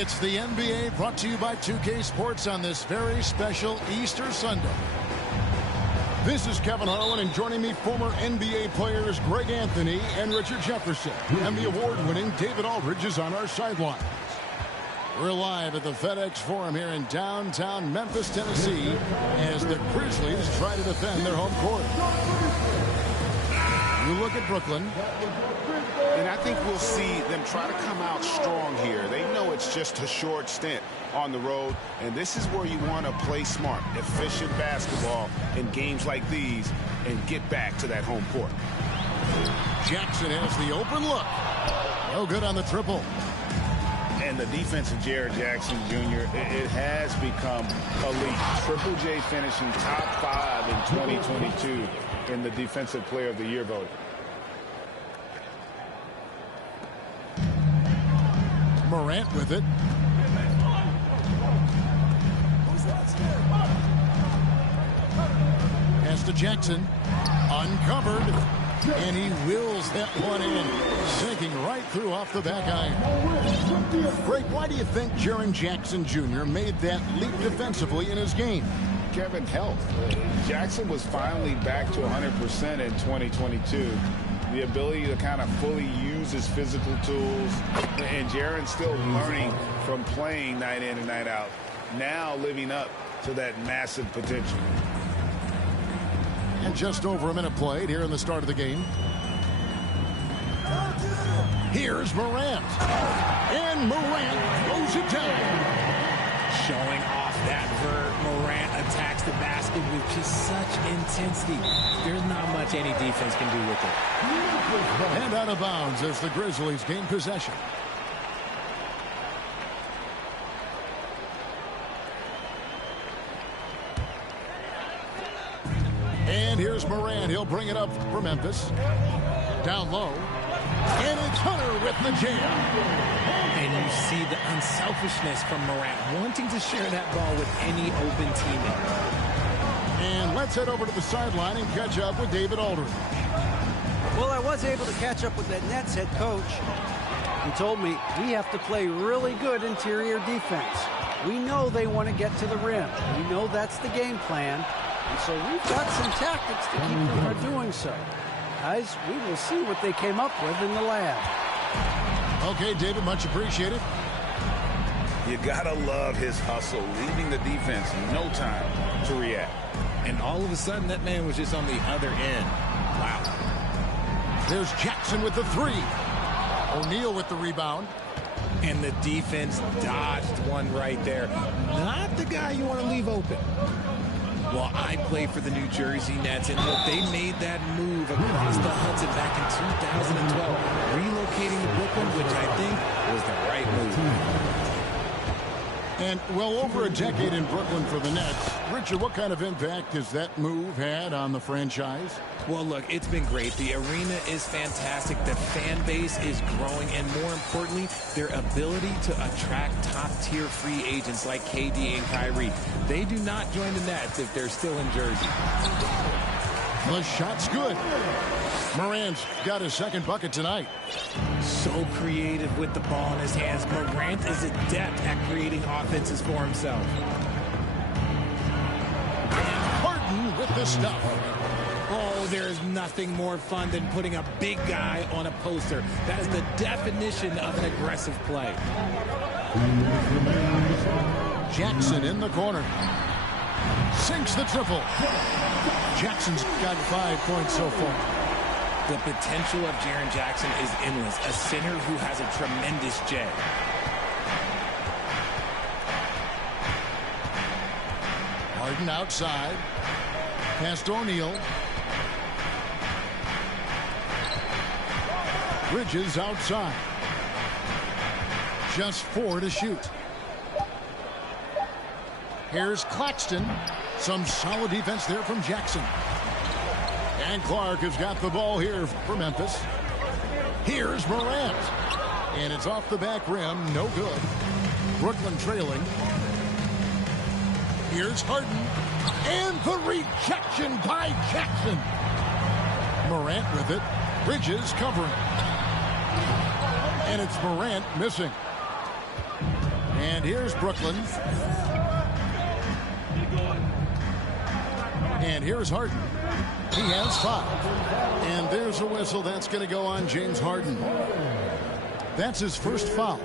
It's the NBA brought to you by 2K Sports on this very special Easter Sunday. This is Kevin Harlan, and joining me, former NBA players Greg Anthony and Richard Jefferson. And the award-winning David Aldridge is on our sidelines. We're live at the FedEx Forum here in downtown Memphis, Tennessee, as the Grizzlies try to defend their home court. You look at Brooklyn. And I think we'll see them try to come out strong here. They know it's just a short stint on the road, and this is where you want to play smart, efficient basketball in games like these and get back to that home court. Jackson has the open look. No good on the triple. And the defense of Jared Jackson Jr., it has become elite. Triple J finishing top 5 in 2022 in the Defensive Player of the Year voting. Morant with it. Pass to Jackson. Uncovered. And he wills that one in. Sinking right through off the back iron. Greg, why do you think Jaren Jackson Jr. made that leap defensively in his game? Kevin, health. Jackson was finally back to 100% in 2022. The ability to kind of fully use his physical tools. And Jaren's still learning from playing night in and night out. Now living up to that massive potential. And just over a minute played here in the start of the game. Here's Morant. And Morant throws it down. Showing off that vert. Morant attacks the basket with just such intensity. There's not much any defense can do with it. And out of bounds as the Grizzlies gain possession. And here's Morant. He'll bring it up for Memphis. Down low. And it's Hunter with the jam. And you see the unselfishness from Morant, wanting to share that ball with any open teammate. And let's head over to the sideline and catch up with David Aldridge. Well, I was able to catch up with that Nets head coach. He told me we have to play really good interior defense. We know they want to get to the rim. We know that's the game plan. And so we've got some tactics to keep them from doing so. Guys, we will see what they came up with in the lab. Okay, David, much appreciated. You gotta love his hustle, leaving the defense no time to react. And all of a sudden, that man was just on the other end. Wow. There's Jackson with the three. O'Neal with the rebound. And the defense dodged one right there. Not the guy you want to leave open. Well, I play for the New Jersey Nets, and look, they made that move across the Hudson back in 2012, relocating to Brooklyn, which I think was the right move. And well over a decade in Brooklyn for the Nets. Richard, what kind of impact has that move had on the franchise? Well, look, it's been great. The arena is fantastic. The fan base is growing. And more importantly, their ability to attract top-tier free agents like KD and Kyrie. They do not join the Nets if they're still in Jersey. The shot's good. Morant's got his second bucket tonight. So creative with the ball in his hands. Morant is adept at creating offenses for himself. Harden with the stuff. Oh, there's nothing more fun than putting a big guy on a poster. That is the definition of an aggressive play. Jackson in the corner. Sinks the triple. Jackson's got 5 points so far. The potential of Jaren Jackson is endless. A center who has a tremendous J. Harden outside. Past O'Neal. Bridges outside. Just 4 to shoot. Here's Claxton. Some solid defense there from Jackson. And Clark has got the ball here for Memphis. Here's Morant. And it's off the back rim. No good. Brooklyn trailing. Here's Harden. And the rejection by Jackson. Morant with it. Bridges covering. And it's Morant missing. And here's Brooklyn. And here's Harden. He has 5. And there's a whistle. That's going to go on James Harden. That's his first foul.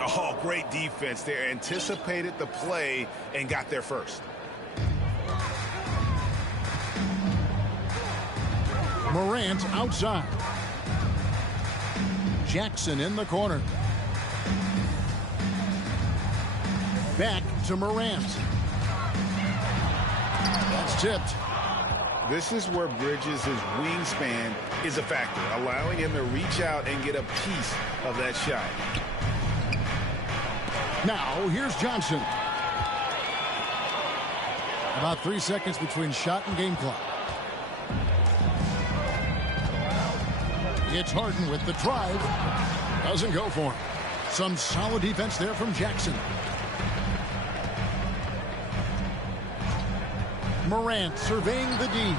Oh, great defense there. Anticipated the play and got there first. Morant outside. Jackson in the corner. Back to Morant. That's tipped. This is where Bridges' wingspan is a factor, allowing him to reach out and get a piece of that shot. Now, here's Johnson. About 3 seconds between shot and game clock. It's Harden with the drive. Doesn't go for him. Some solid defense there from Jackson. Morant surveying the D.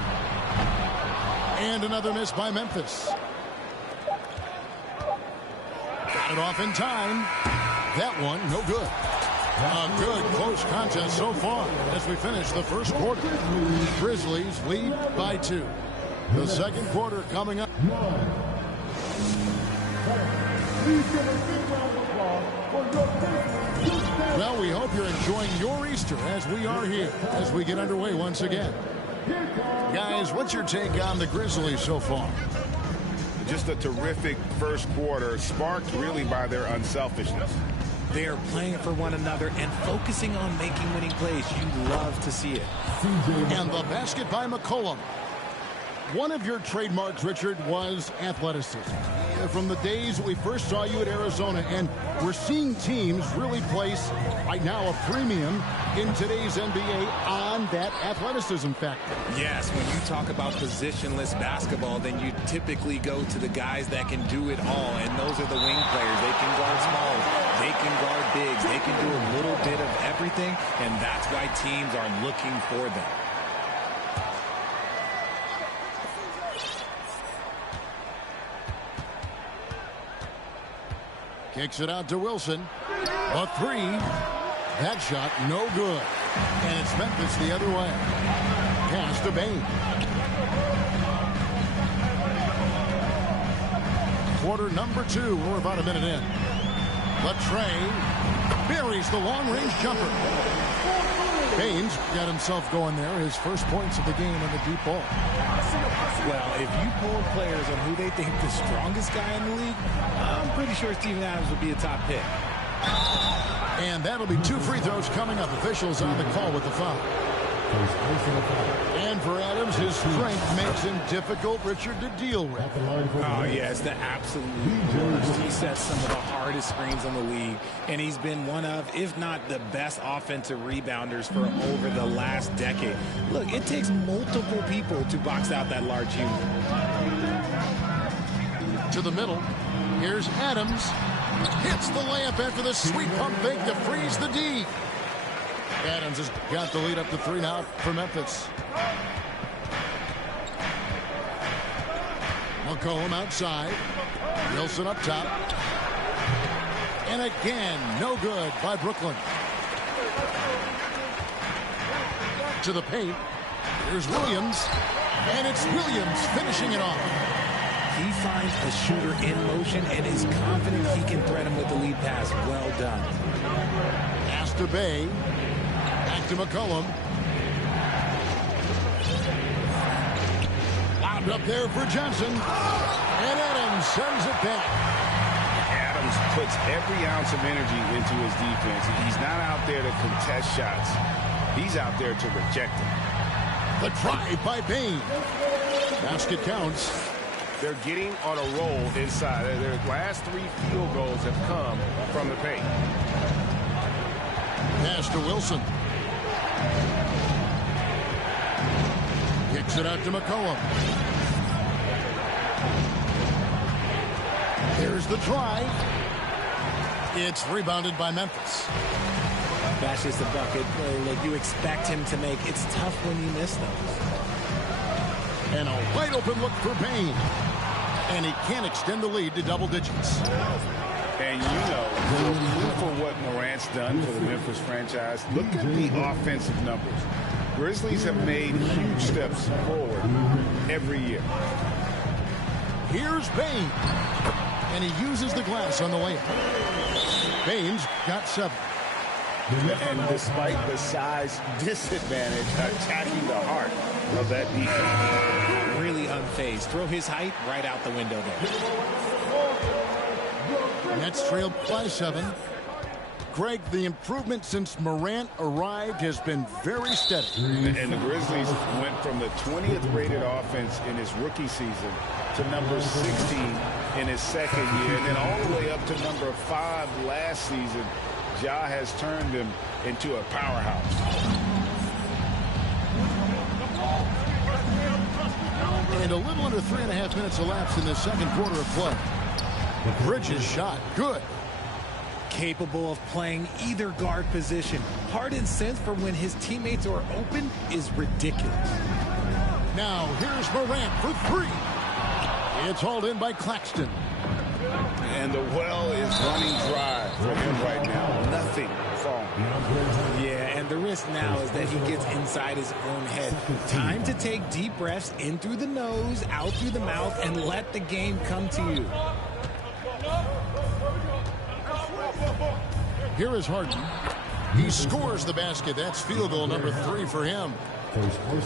And another miss by Memphis. Got it off in time. That one, no good. A good close contest so far as we finish the first quarter. Grizzlies lead by 2. The second quarter coming up. Well, we hope you're enjoying your Easter as we are here as we get underway once again. Guys, what's your take on the Grizzlies so far? Just a terrific first quarter, sparked really by their unselfishness. They are playing for one another and focusing on making winning plays. You love to see it. And the basket by McCollum. One of your trademarks, Richard, was athleticism. From the days we first saw you at Arizona, and we're seeing teams really place, right now, a premium in today's NBA on that athleticism factor. Yes, when you talk about positionless basketball, then you typically go to the guys that can do it all, and those are the wing players. They can guard small, they can guard bigs, they can do a little bit of everything, and that's why teams are looking for them. Kicks it out to Wilson. A 3. That shot, no good. And it's Memphis the other way. Pass to Bain. Quarter number 2. We're about a minute in. Latrey buries the long-range jumper. Bain's got himself going there. His first points of the game in the deep ball. Well, if you poll players on who they think the strongest guy in the league, I'm pretty sure Steven Adams would be a top pick. And that'll be 2 free throws coming up. Officials on the call with the foul. And for Adams, his strength makes him difficult, Richard, to deal with. Oh, yeah, it's the absolute worst. He sets some of the hardest screens in the league, and he's been one of, if not the best offensive rebounders for over the last decade. Look, it takes multiple people to box out that large human. To the middle. Here's Adams. Hits the layup after the sweet pump fake to freeze the D. Adams has got the lead up to 3 now for Memphis. McCollum outside. Wilson up top. And again, no good by Brooklyn. To the paint. Here's Williams. And it's Williams finishing it off. He finds a shooter in motion and is confident he can thread him with the lead pass. Well done. Pass to Bay. Back to McCollum. Lobbed up there for Johnson. And Adams sends it back. Adams puts every ounce of energy into his defense. He's not out there to contest shots. He's out there to reject them. The drive by Bain. Basket counts. They're getting on a roll inside. Their last 3 field goals have come from the paint. Pass to Wilson. Kicks it out to McCollum. Here's the drive. It's rebounded by Memphis. That's just a bucket like you expect him to make. It's tough when you miss those. And a wide open look for Payne. And he can't extend the lead to double digits. And you know, for what Morant's done for the Memphis franchise, look at the offensive numbers. Grizzlies have made huge steps forward every year. Here's Payne. And he uses the glass on the layup. Payne's got 7. And despite the size disadvantage, attacking the heart of that defense. Really unfazed. Throw his height right out the window there. Nets trailed by 7. Greg, the improvement since Morant arrived has been very steady. And the Grizzlies went from the 20th rated offense in his rookie season to number 16 in his second year, and then all the way up to number 5 last season. Ja has turned him into a powerhouse. And a little under 3.5 minutes elapsed in the second quarter of play. Bridges shot good. Capable of playing either guard position. Harden's sense for when his teammates are open is ridiculous. Now here's Morant for 3. It's hauled in by Claxton. And the well is running dry for him right now. Nothing falling. Yeah, and the risk now is that he gets inside his own head. Time to take deep breaths in through the nose, out through the mouth, and let the game come to you. Here is Harden. He scores the basket. That's field goal number 3 for him.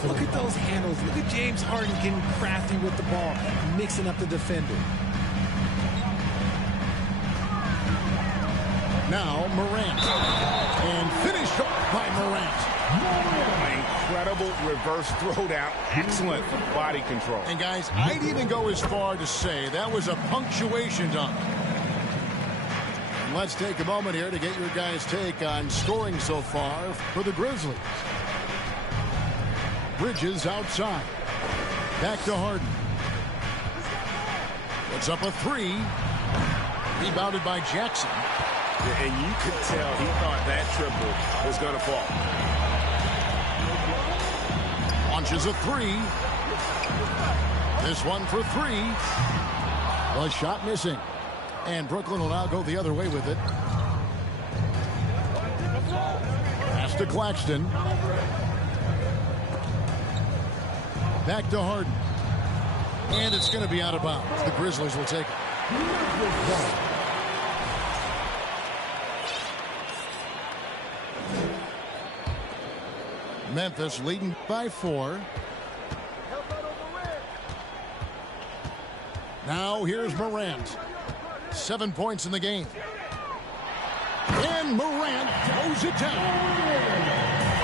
Look at those handles. Look at James Harden getting crafty with the ball, mixing up the defender. Now Morant. And finished off by Morant. Incredible reverse throwdown. Excellent body control. And guys, I'd even go as far to say that was a punctuation dunk. And let's take a moment here to get your guys' take on scoring so far for the Grizzlies. Bridges outside. Back to Harden. It's up a 3. Rebounded by Jackson. And you could tell he thought that triple was going to fall. Launches a 3. This one for 3. A shot missing. And Brooklyn will now go the other way with it. Pass to Claxton. Back to Harden. And it's going to be out of bounds. The Grizzlies will take it. Memphis leading by 4. Now here's Morant. 7 points in the game. And Morant throws it down.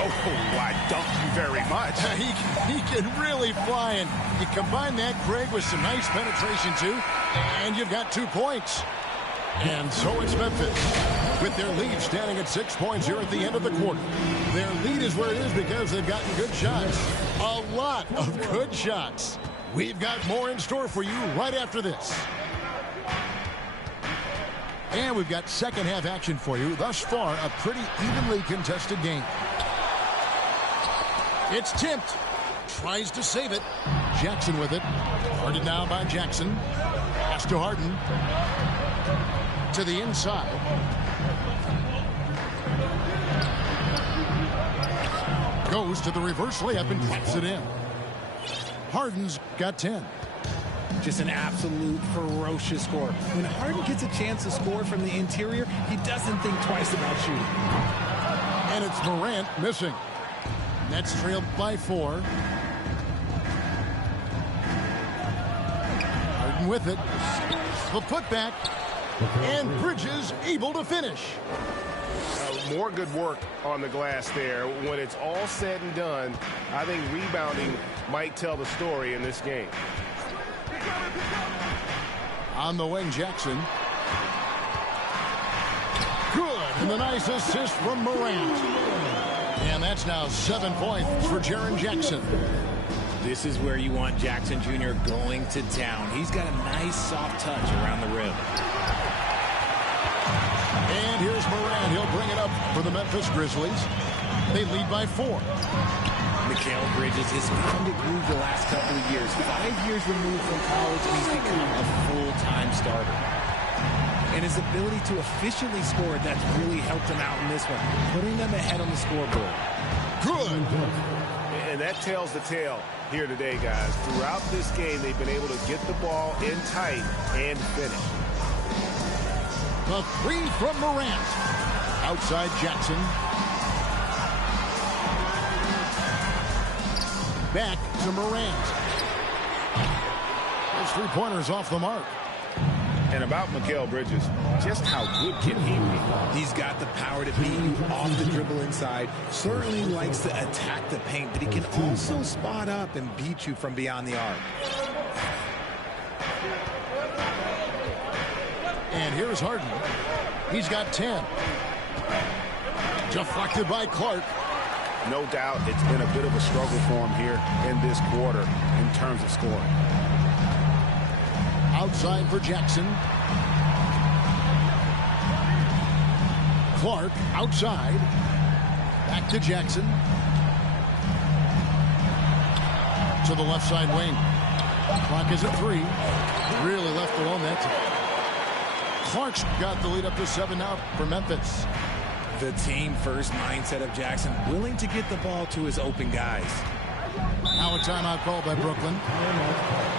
Oh, why don't you very much. He can really fly, and you combine that, Greg, with some nice penetration, too, and you've got 2 points. And so it's Memphis, with their lead standing at 6 points here at the end of the quarter. Their lead is where it is because they've gotten good shots. A lot of good shots. We've got more in store for you right after this. And we've got second half action for you. Thus far, a pretty evenly contested game. It's tipped. Tries to save it. Jackson with it. Guarded now by Jackson. Pass to Harden. To the inside. Goes to the reverse layup and taps it in. Harden's got 10. Just an absolute ferocious score. When Harden gets a chance to score from the interior, he doesn't think twice about shooting. And it's Morant missing. Nets trailed by 4. Harden with it. The putback. And Bridges able to finish. More good work on the glass there. When it's all said and done, I think rebounding might tell the story in this game. On the wing, Jackson. Good. And a nice assist from Morant. And that's now 7 points for Jaren Jackson. This is where you want Jackson Jr. going to town. He's got a nice soft touch around the rim. And here's Morant. He'll bring it up for the Memphis Grizzlies. They lead by 4. Mikal Bridges has found a groove the last couple of years. 5 years removed from college, and he's become a full-time starter. And his ability to efficiently score, that's really helped him out in this one, putting them ahead on the scoreboard. Good. And that tells the tale here today, guys. Throughout this game, they've been able to get the ball in tight and finish. The 3 from Morant. Outside Jackson. Back to Morant. Those 3-pointers off the mark. And about Mikal Bridges, just how good can he be? He's got the power to beat you off the dribble inside. Certainly likes to attack the paint, but he can also spot up and beat you from beyond the arc. And here's Harden. He's got 10. Deflected by Clark. No doubt it's been a bit of a struggle for him here in this quarter in terms of scoring. Outside for Jackson. Clark outside. Back to Jackson. To the left side wing. Clock is at 3. Really left alone that time. Clark's got the lead up to 7 now for Memphis. The team-first mindset of Jackson, willing to get the ball to his open guys. Now a timeout called by Brooklyn.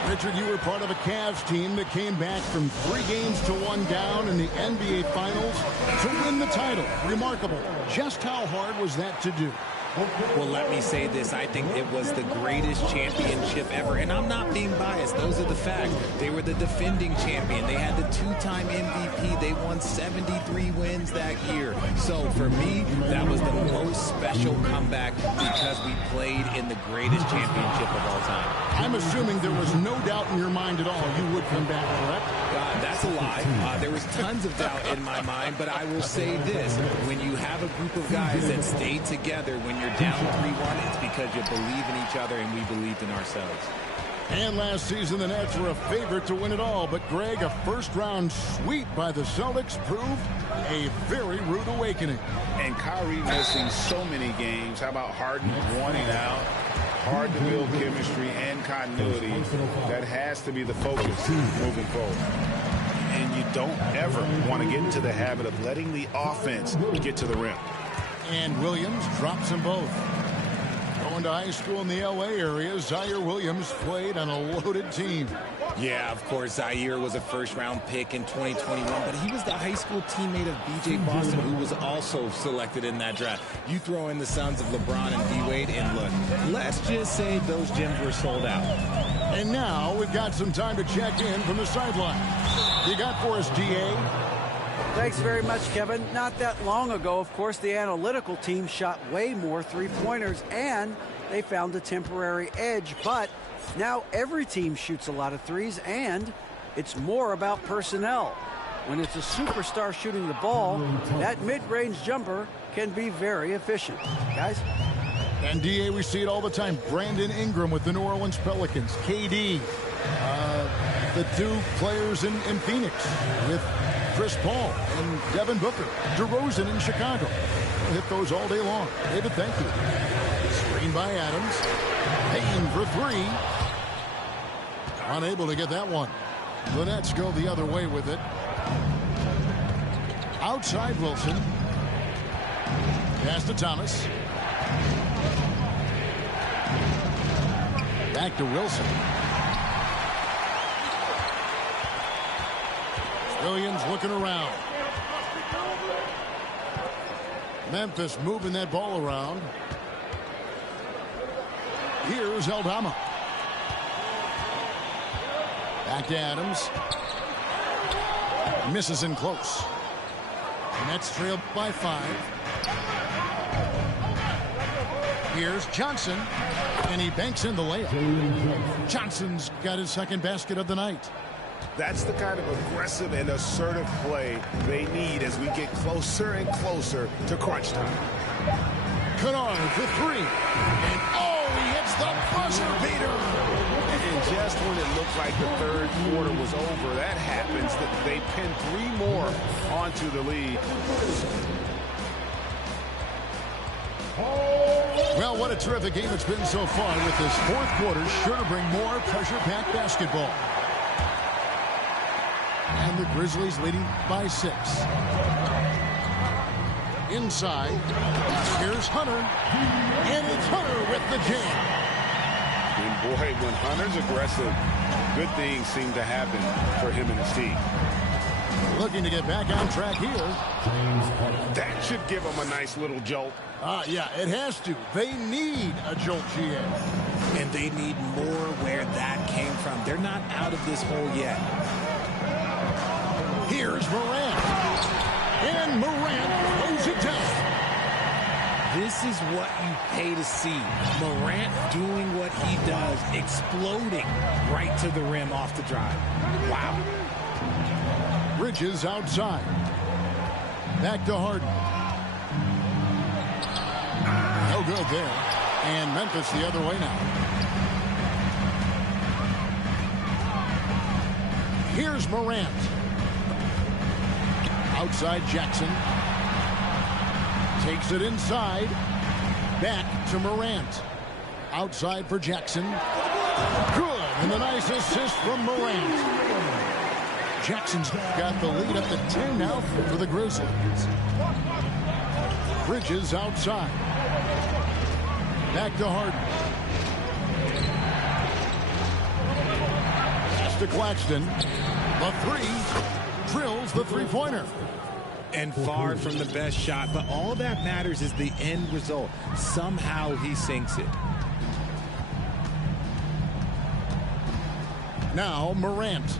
Richard, you were part of a Cavs team that came back from 3 games to 1 down in the NBA Finals to win the title. Remarkable. Just how hard was that to do? Well, let me say this. I think it was the greatest championship ever. And I'm not being biased. Those are the facts. They were the defending champion. They had the 2-time MVP. They won 73 wins that year. So for me, that was the most special comeback because we played in the greatest championship of all time. I'm assuming there was no doubt in your mind at all you would come back, correct? That's a lie. There was tons of doubt in my mind, but I will say this. When you have a group of guys that stay together when you're down 3-1, it's because you believe in each other and we believed in ourselves. And last season, the Nets were a favorite to win it all. But, Greg, a first-round sweep by the Celtics proved a very rude awakening. And Kyrie missing so many games. How about Harden wanting out? Hard to build chemistry and continuity. That has to be the focus moving forward. And you don't ever want to get into the habit of letting the offense get to the rim. And Williams drops them both. Going to high school in the L.A. area, Zaire Williams played on a loaded team. Yeah, of course, Zaire was a first-round pick in 2021, but he was the high school teammate of B.J. Boston, who was also selected in that draft. You throw in the sons of LeBron and D-Wade, and look, let's just say those gyms were sold out. And now we've got some time to check in from the sideline. You got for us, D.A.? Thanks very much, Kevin. Not that long ago, of course, the analytical team shot way more 3-pointers, and they found a temporary edge, but now every team shoots a lot of threes, and it's more about personnel. When it's a superstar shooting the ball, that mid-range jumper can be very efficient. Guys? And DA, we see it all the time. Brandon Ingram with the New Orleans Pelicans. KD, the two players in Phoenix with Chris Paul and Devin Booker. DeRozan in Chicago. We'll hit those all day long. David, thank you. Screen by Adams. Payne for three. Unable to get that one. The Nets go the other way with it. Outside Wilson. Pass to Thomas. Back to Wilson. Williams looking around. Memphis moving that ball around. Here's Aldama. Back to Adams. Misses in close. Nets trailed by 5. Here's Johnson. And he banks in the layup. Johnson's got his second basket of the night. That's the kind of aggressive and assertive play they need as we get closer and closer to crunch time. Kennard for 3. And oh, he hits the buzzer beater. And just when it looked like the third quarter was over, that happens. That they pin 3 more onto the lead. Well, what a terrific game it's been so far, with this fourth quarter sure to bring more pressure-packed basketball. And the Grizzlies leading by 6. Inside, here's Hunter. And it's Hunter with the jam. And boy, when Hunter's aggressive, good things seem to happen for him and his team. Looking to get back on track here. That should give them a nice little jolt. Yeah, it has to. They need a jolt, GA. And they need more where that came from. They're not out of this hole yet. Here's Morant. And Morant throws it down. This is what you pay to see. Morant doing what he does, exploding right to the rim off the drive. Wow. Bridges outside. Back to Harden. No good there. And Memphis the other way now. Here's Morant. Outside Jackson. Takes it inside. Back to Morant. Outside for Jackson. Good. And a nice assist from Morant. Jackson's got the lead up to 10 now for the Grizzlies. Bridges outside. Back to Harden. Pass to Claxton. The 3. Drills the three-pointer. And far from the best shot, but all that matters is the end result. Somehow he sinks it. Now Morant.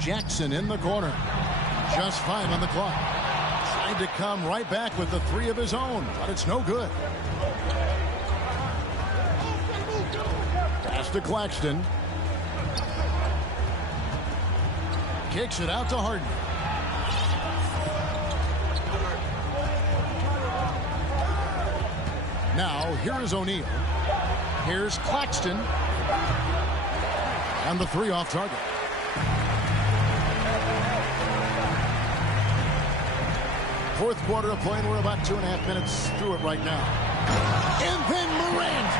Jackson in the corner. Just 5 on the clock. Tried to come right back with the 3 of his own, but it's no good. Pass to Claxton. Kicks it out to Harden. Now, here is O'Neal. Here's Claxton. And the 3 off target. Fourth quarter of play, and we're about 2.5 minutes through it right now. And then Morant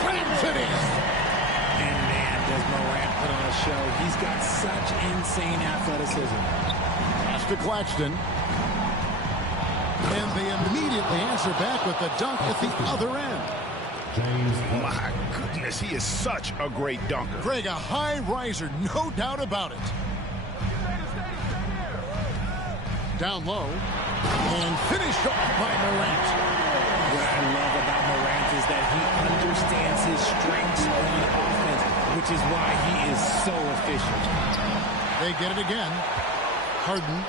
slams it in. And man, does Morant put on a show. He's got such insane athleticism. Pass to Claxton. And they immediately answer back with the dunk at the other end. My goodness, he is such a great dunker. Greg, a high riser, no doubt about it. Down low. And finished off by Morant. What I love about Morant is that he understands his strengths on offense, which is why he is so efficient. They get it again. Harden.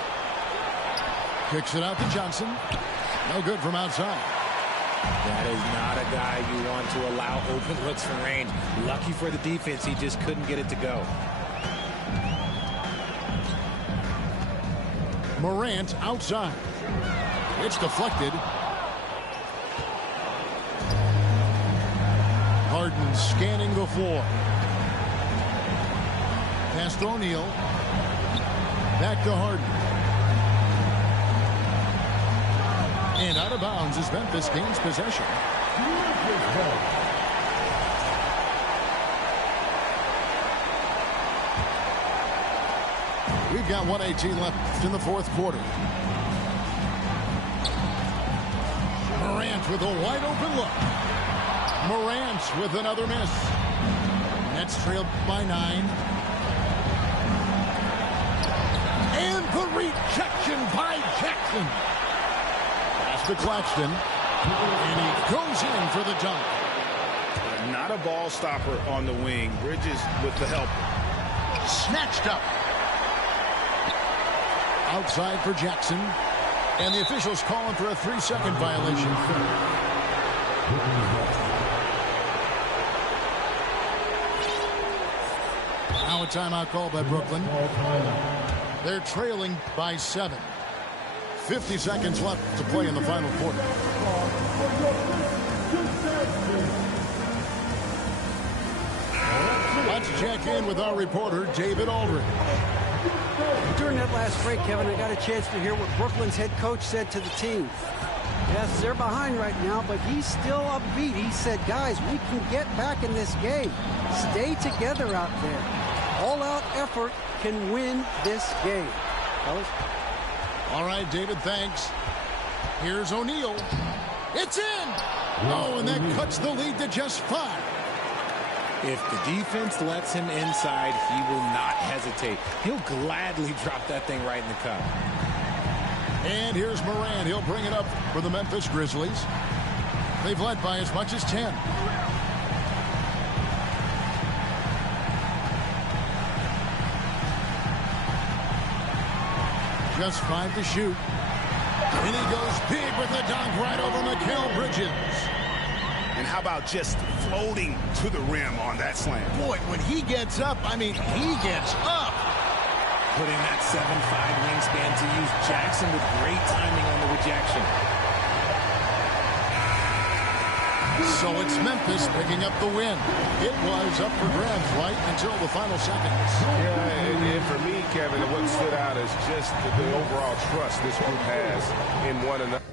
Kicks it out to Johnson. No good from outside. That is not a guy you want to allow open looks from range. Lucky for the defense, he just couldn't get it to go. Morant outside. It's deflected. Harden scanning the floor. Pass to O'Neal. Back to Harden. And out of bounds as Memphis gains possession. We've got 1:18 left in the fourth quarter. Morant with a wide open look. Morant with another miss. Nets trailed by 9. And the rejection by Jackson. Pass to Claxton. And he goes in for the dunk. Not a ball stopper on the wing. Bridges with the help. Snatched up. Outside for Jackson. And the officials calling for a 3-second violation. Now a timeout call by Brooklyn. They're trailing by 7. 50 seconds left to play in the final quarter. Let's check in with our reporter, David Aldridge. During that last break, Kevin, I got a chance to hear what Brooklyn's head coach said to the team. Yes, they're behind right now, but he's still upbeat. He said, guys, we can get back in this game. Stay together out there. All-out effort can win this game. Fellas? All right, David, thanks. Here's O'Neal. It's in! Oh, and that cuts the lead to just 5. If the defense lets him inside, he will not hesitate. He'll gladly drop that thing right in the cup. And here's Morant. He'll bring it up for the Memphis Grizzlies. They've led by as much as 10. Just 5 to shoot. And he goes big with the dunk right over Mikal Bridges. And how about just floating to the rim on that slam? Boy, when he gets up, I mean, he gets up. Putting that 7'5" wingspan to use. Jackson with great timing on the rejection. So it's Memphis picking up the win. It was up for grabs right until the final seconds. Yeah, and for me, Kevin, what stood out is just the overall trust this group has in one another.